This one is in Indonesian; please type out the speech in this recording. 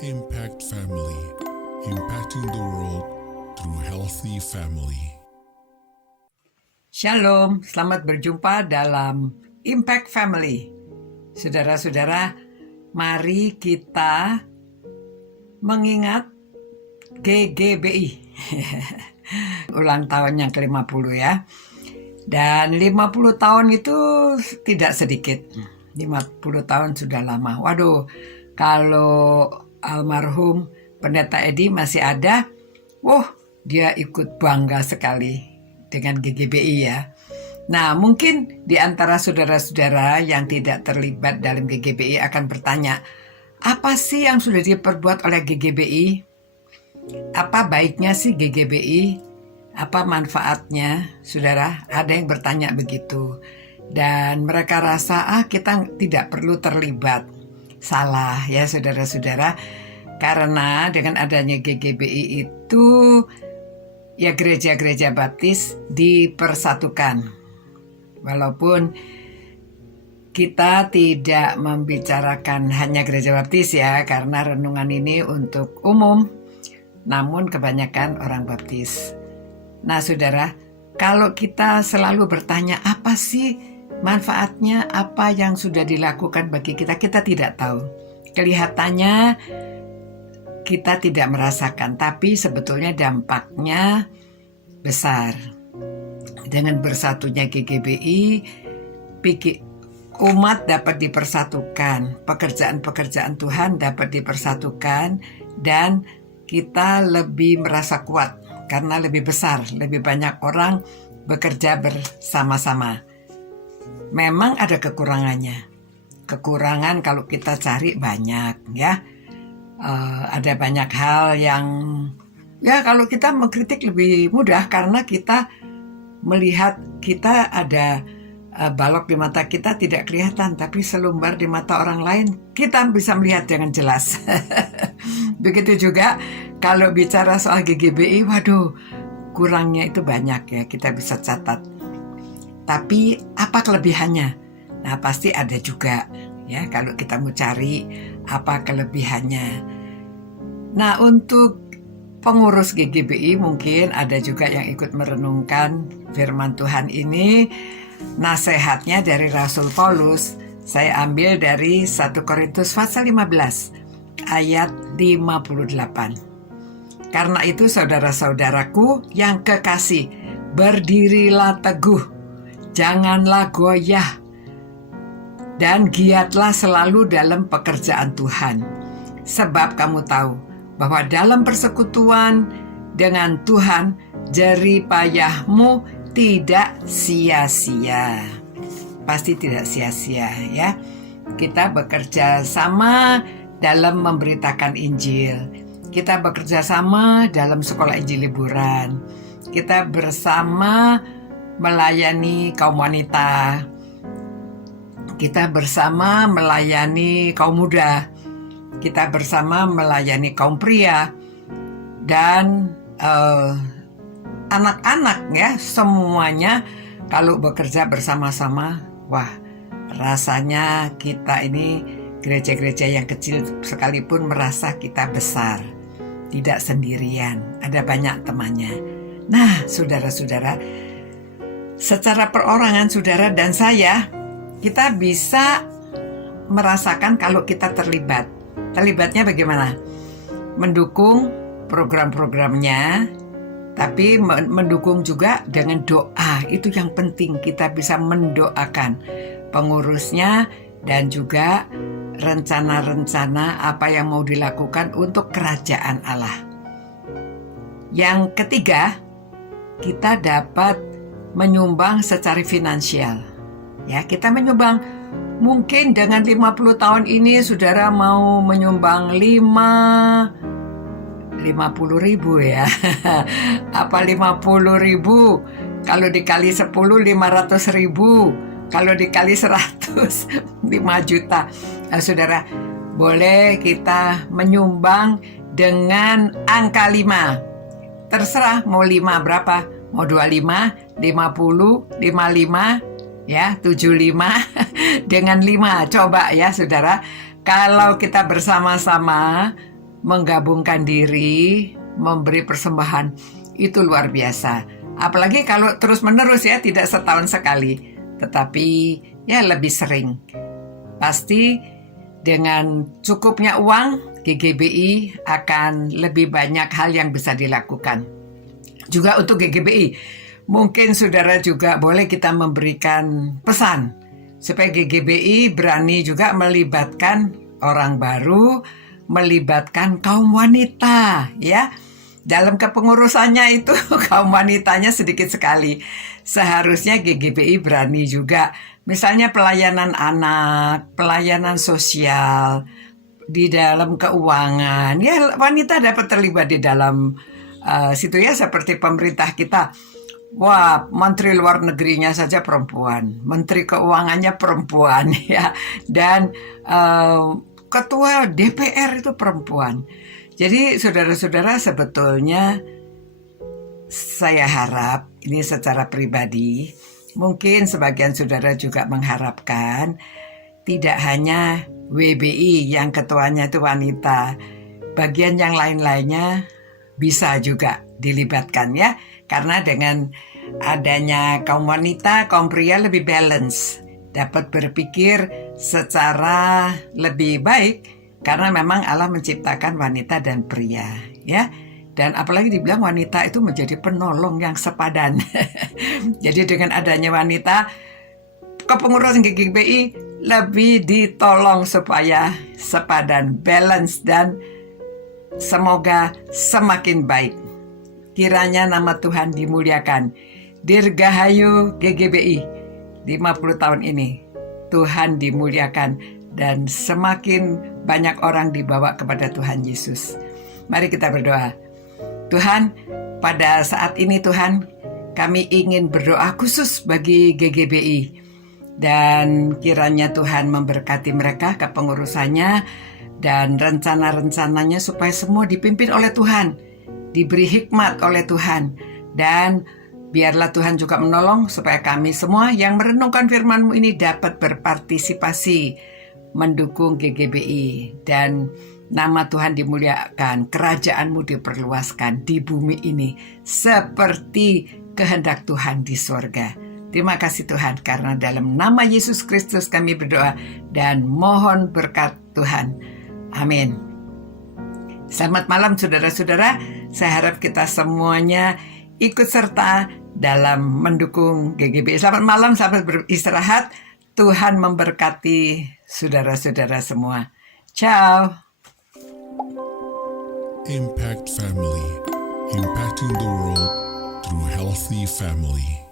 Impact Family, impacting the world through healthy family. Shalom, selamat berjumpa dalam Impact Family. Saudara-saudara, mari kita mengingat GGBI. Ulang tahun yang ke-50 ya. Dan 50 tahun itu tidak sedikit. 50 tahun sudah lama. Waduh, kalau almarhum Pendeta Edi masih ada, dia ikut bangga sekali dengan GGBI ya. Nah, mungkin di antara saudara-saudara yang tidak terlibat dalam GGBI akan bertanya, apa sih yang sudah diperbuat oleh GGBI? Apa baiknya sih GGBI? Apa manfaatnya? Saudara, ada yang bertanya begitu. Dan mereka rasa, kita tidak perlu terlibat. Salah ya saudara-saudara. Karena dengan adanya GGBI itu, ya gereja-gereja baptis dipersatukan. Walaupun kita tidak membicarakan hanya gereja baptis ya, karena renungan ini untuk umum, namun kebanyakan orang baptis. Nah saudara, kalau kita selalu bertanya apa sih manfaatnya, apa yang sudah dilakukan bagi kita, kita tidak tahu. Kelihatannya kita tidak merasakan, tapi sebetulnya dampaknya besar. Dengan bersatunya GGBI, umat dapat dipersatukan, pekerjaan-pekerjaan Tuhan dapat dipersatukan, dan kita lebih merasa kuat karena lebih besar, lebih banyak orang bekerja bersama-sama. Memang ada kekurangannya. Kekurangan kalau kita cari banyak ya. Ada banyak hal yang ya kalau kita mengkritik lebih mudah karena kita melihat kita ada balok di mata kita tidak kelihatan, tapi selumbar di mata orang lain kita bisa melihat dengan jelas. Begitu juga kalau bicara soal GGBI, kurangnya itu banyak ya, kita bisa catat. Tapi apa kelebihannya? Nah pasti ada juga ya kalau kita mau cari apa kelebihannya. Nah untuk pengurus GGBI mungkin ada juga yang ikut merenungkan firman Tuhan ini. Nasihatnya dari Rasul Paulus, saya ambil dari 1 Korintus pasal 15 ayat 58. Karena itu saudara-saudaraku yang kekasih, berdirilah teguh, janganlah goyah, dan giatlah selalu dalam pekerjaan Tuhan. Sebab kamu tahu bahwa dalam persekutuan dengan Tuhan, jerih payahmu tidak sia-sia. Pasti tidak sia-sia ya. Kita bekerja sama dalam memberitakan Injil. Kita bekerja sama dalam sekolah Injil liburan. Kita bersama melayani kaum wanita. Kita bersama melayani kaum muda. Kita bersama melayani kaum pria. Dan anak-anak ya, semuanya kalau bekerja bersama-sama, rasanya kita ini gereja-gereja yang kecil sekalipun merasa kita besar, tidak sendirian, ada banyak temannya. Nah, saudara-saudara, secara perorangan saudara dan saya, kita bisa merasakan kalau kita terlibat. Terlibatnya bagaimana? Mendukung program-programnya, tapi mendukung juga dengan doa. Itu yang penting, kita bisa mendoakan pengurusnya dan juga rencana-rencana apa yang mau dilakukan untuk kerajaan Allah. Yang ketiga, kita dapat menyumbang secara finansial. Ya, kita menyumbang. Mungkin dengan 50 tahun ini saudara mau menyumbang 50.000 ya. Apa 50.000? Kalau dikali 10 500.000. Kalau dikali 100 5 juta. Nah, saudara, boleh kita menyumbang dengan angka 5. Terserah mau 5 berapa? Mau 25, 50, 55, ya 75 dengan 5. Coba ya saudara, kalau kita bersama-sama menggabungkan diri, memberi persembahan, itu luar biasa. Apalagi kalau terus-menerus ya, tidak setahun sekali, tetapi ya lebih sering. Pasti dengan cukupnya uang, GGBI akan lebih banyak hal yang bisa dilakukan. Juga untuk GGBI, mungkin saudara juga boleh kita memberikan pesan supaya GGBI berani juga melibatkan orang baru, melibatkan kaum wanita, ya. Dalam kepengurusannya itu kaum wanitanya sedikit sekali. Seharusnya GGBI berani juga, misalnya pelayanan anak, pelayanan sosial, di dalam keuangan. Ya, wanita dapat terlibat di dalam situ ya, seperti pemerintah kita. Wah, menteri luar negerinya saja perempuan, menteri keuangannya perempuan, ya, dan ketua DPR itu perempuan. Jadi saudara-saudara, sebetulnya saya harap, ini secara pribadi, mungkin sebagian saudara juga mengharapkan tidak hanya WBI yang ketuanya itu wanita, bagian yang lain-lainnya bisa juga dilibatkan ya, karena dengan adanya kaum wanita, kaum pria lebih balance, dapat berpikir secara lebih baik karena memang Allah menciptakan wanita dan pria, ya. Dan apalagi dibilang wanita itu menjadi penolong yang sepadan. Jadi dengan adanya wanita, kepengurusan GGBI lebih ditolong supaya sepadan, balance, dan semoga semakin baik. Kiranya nama Tuhan dimuliakan. Dirgahayu GGBI 50 tahun ini. Tuhan dimuliakan dan semakin banyak orang dibawa kepada Tuhan Yesus. Mari kita berdoa. Tuhan, pada saat ini Tuhan, kami ingin berdoa khusus bagi GGBI. Dan kiranya Tuhan memberkati mereka, kepengurusannya, dan rencana-rencananya supaya semua dipimpin oleh Tuhan, diberi hikmat oleh Tuhan, dan biarlah Tuhan juga menolong supaya kami semua yang merenungkan firman-Mu ini dapat berpartisipasi mendukung GGBI, dan nama Tuhan dimuliakan, kerajaan-Mu diperluaskan di bumi ini seperti kehendak Tuhan di sorga. Terima kasih Tuhan, karena dalam nama Yesus Kristus kami berdoa dan mohon berkat Tuhan. Amin. Selamat malam saudara-saudara, saya harap kita semuanya ikut serta dalam mendukung GGBI. Selamat malam, selamat beristirahat. Tuhan memberkati saudara-saudara semua. Ciao. Impact Family, impacting the world through healthy family.